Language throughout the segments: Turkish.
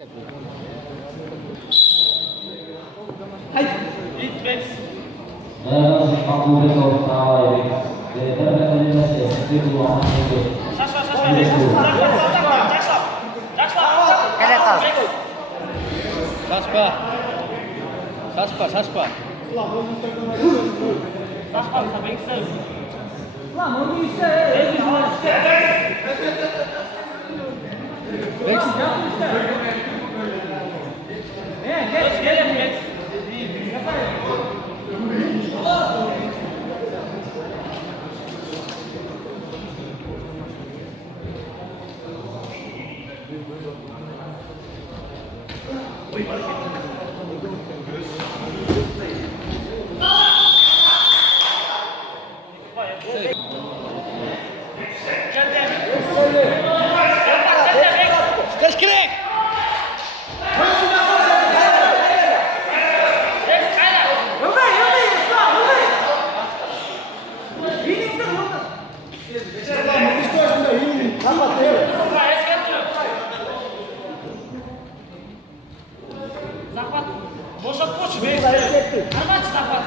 はい。It makes. Saspa. Saspa, sabem que serve. Descreve! Захват. Boş at koç. Hemen захват.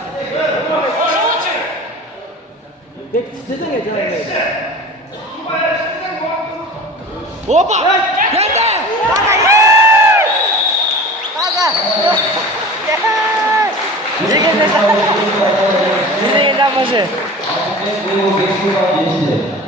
Boş at. Opa! Geldi! Yine yeniden başı. Geçti.